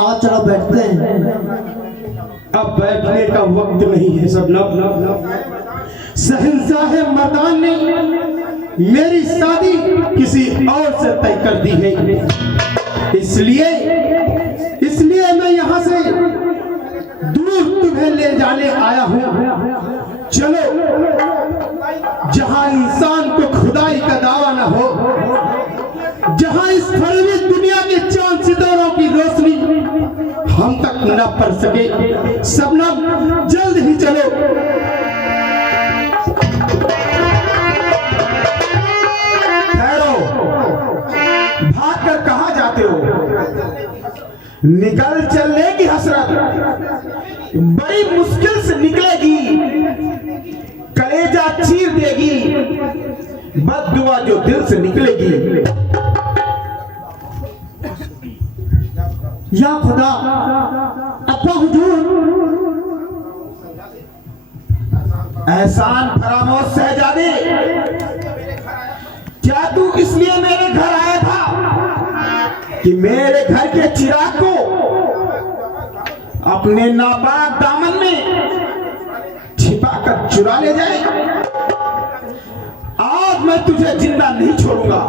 आज चलो बैठते हैं। अब बैठने का वक्त नहीं है सबनम। शहंशाह मर्दान ने मेरी शादी किसी और से तय कर दी है, इसलिए मैं यहाँ से दूर तुम्हें ले जाने आया हूँ। चलो, जहाँ इंसान को खुदाई का दावा न हो, जहाँ इस फर्जी दुनिया के चांद सितारों की रोशनी हम तक न पड़ सके, सबनम जल्द ही चलो। ठहरो, भागकर कहाँ जाते हो? निकल चलने की हसरत बड़ी मुश्किल से निकलेगी, कलेजा चीर देगी, बद्दुआ जो दिल से निकलेगी। या खुदा, अब्बा हुजूर। एहसान फरामोश शहजादे, क्या तू इसलिए मेरे घर आया था कि मेरे घर के चिराग को अपने नापाक दामन में छिपाकर चुरा ले जाए? आज मैं तुझे जिंदा नहीं छोड़ूंगा।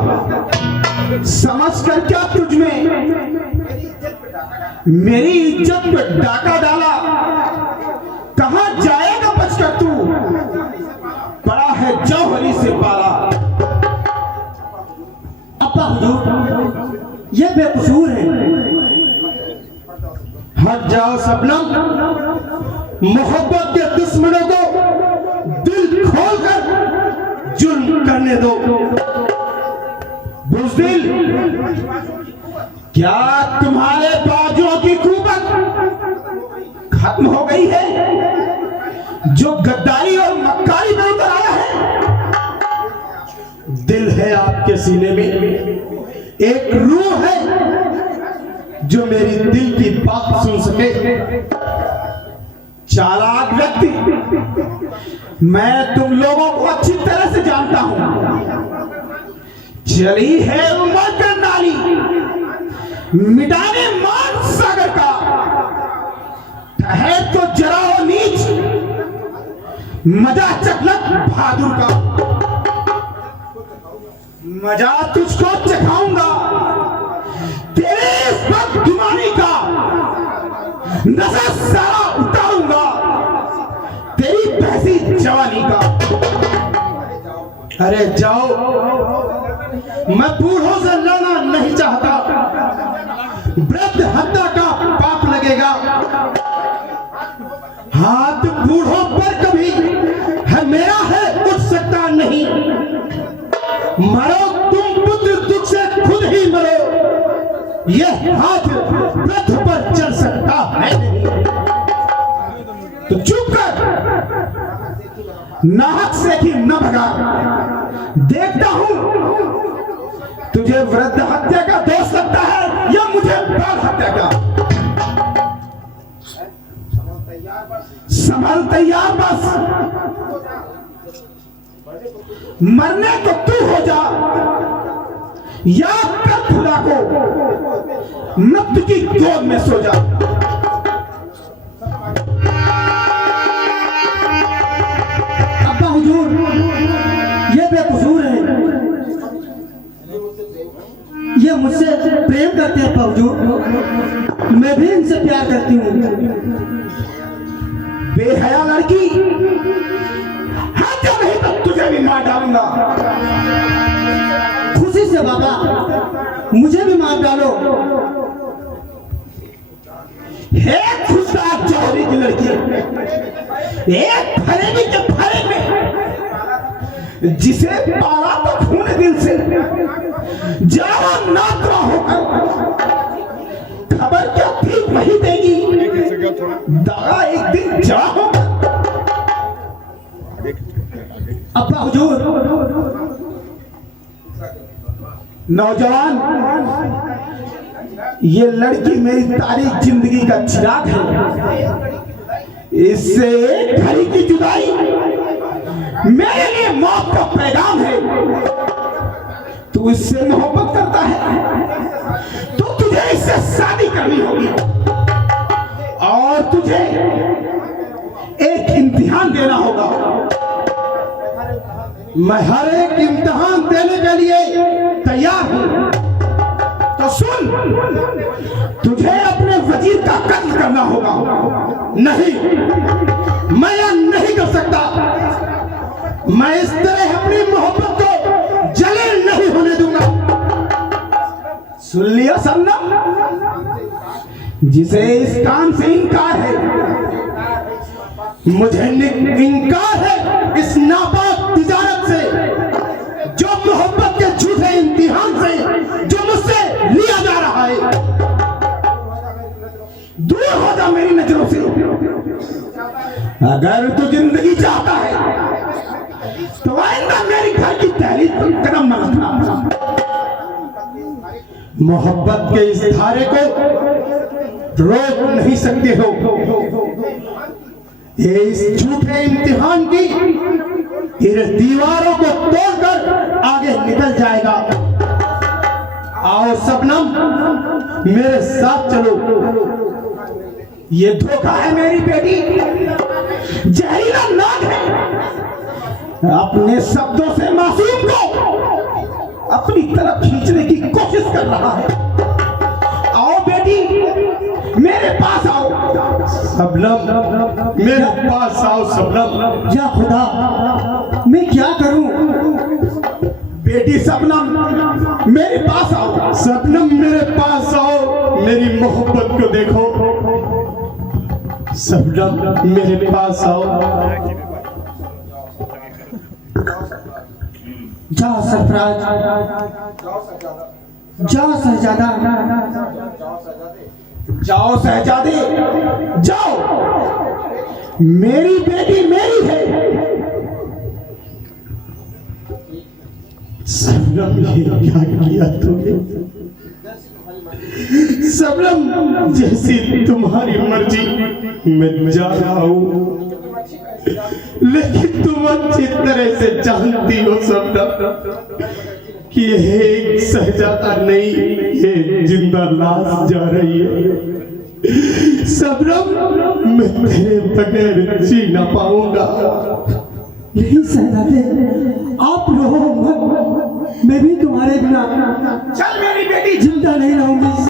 समझकर क्या तुझ में मेरी इज्जत पे डाका डाला? कहां जाएगा बचकर तू? बड़ा है जौहरी से पाला। अब्बा हुजूर, ये बेकसूर है। हट जाओ सबनम, मोहब्बत के दुश्मनों को दिल खोलकर जुल्म करने दो। बुज़दिल, क्या तुम्हारे बाजुओं की कुवत खत्म हो गई है जो गद्दारी और मक्कारी में उतर आया है? दिल है आपके सीने में, एक रूह है जो मेरी दिल की बात सुन सके। चालाक व्यक्ति, मैं तुम लोगों को अच्छी तरह से जानता हूं। चली है उम्र का नाली मिटाने मान सागर का, है तो जरा वो नीच मजा चकलक बहादुर का। मजा तुझको चखाऊंगा तेरे इस बदगुमानी का, नशा सारा उतारूंगा तेरी पैसी जवानी का। अरे जाओ, मैं बूढ़ों से लड़ना नहीं चाहता, वृद्ध हत्या का पाप लगेगा। हाथ बूढ़ों पर कभी है मेरा है उठ सकता नहीं। मरो तुम पुत्र, दुख से खुद ही मरो, यह हाथ वृद्ध पर चल सकता है नहीं। तो चुप कर, नाहक से ही न भगा। देखता हूं तुझे वृद्ध हत्या का दोष लगता है या मुझे बाल हत्या का। संभल तैयार बस, मरने को तू हो जा, याद कर खुदा को, नब्ज की गोद में सो जा। अब्बा हुजूर, ये बेकसूर है। ये मुझसे प्रेम करते हैं अब्बा हुजूर, मैं भी इनसे प्यार करती हूँ। बेहया लड़की, हत्या नहीं तो तुझे भी मार डालूंगा। खुशी से बाबा, मुझे भी मार डालो। हे खुदा जौहरी की लड़की, एक फरेबी के फरे में, जिसे पाला तो खून दिल से, जाओ नाकरा होकर। खबर क्या थी वही देगी, दागा एक दिन जाओ। अब्बा हुजूर, नौजवान, ये लड़की मेरी तारीख जिंदगी का चिराग है। इससे घड़ी की जुदाई मेरे लिए मौत का पैगाम है। तू इससे मोहब्बत करता है तो तुझे इससे शादी करनी होगी। मुझे एक इम्तिहान देना होगा। मैं हर एक इम्तिहान देने के लिए तैयार हूं। तो सुन, तुझे अपने वजीर का कत्ल करना होगा। नहीं, मैं यह नहीं कर सकता। मैं इस तरह अपनी मोहब्बत को जलील नहीं होने दूंगा। सुन लिया सन्ना, जिसे इस काम से इनकार है, मुझे इनकार है इस नापाक तिजारत से, जो मोहब्बत के झूठे इम्तिहान से जो मुझसे लिया जा रहा है। दूर हो जा मेरी नजरों से। अगर तू जिंदगी चाहता है तो आइंदा मेरी घर की तहरीर पर कदम न रखना। मोहब्बत के इस धारे को रोक नहीं सकते हो। ये इस झूठे इम्तिहान की इन दीवारों को तोड़कर आगे निकल जाएगा। आओ शबनम, मेरे साथ चलो। ये धोखा है मेरी बेटी, जहरीला नाग है। अपने शब्दों से मासूम को अपनी तरफ खींचने की कोशिश कर रहा है। आओ बेटी, मेरे पास आओ। शबनम, मेरे पास आओ शबनम। या खुदा, मैं क्या करूं? बेटी शबनम, मेरे पास आओ। शबनम, मेरे पास आओ। मेरी मोहब्बत को देखो। शबनम, मेरे पास आओ। जाओ सरफराज, जाओ शहजादा, जाओ शहजादे, जाओ। मेरी बेटी मेरी है। शबनम, ये क्या किया तुमने? शबनम, जैसी तुम्हारी मर्जी, मैं जा रहा हूं। लेकिन तुम अच्छी तरह से जानती हो शबनम कि ये एक शहजादा नहीं, ये जिंदा लाश जा रही है। शबनम, मैं तेरे बगैर जी ना पाऊंगा। नहीं शहजादे, आप रहो मत, मैं भी तुम्हारे बिना चल मेरी बेटी, जिंदा नहीं रहूंगी।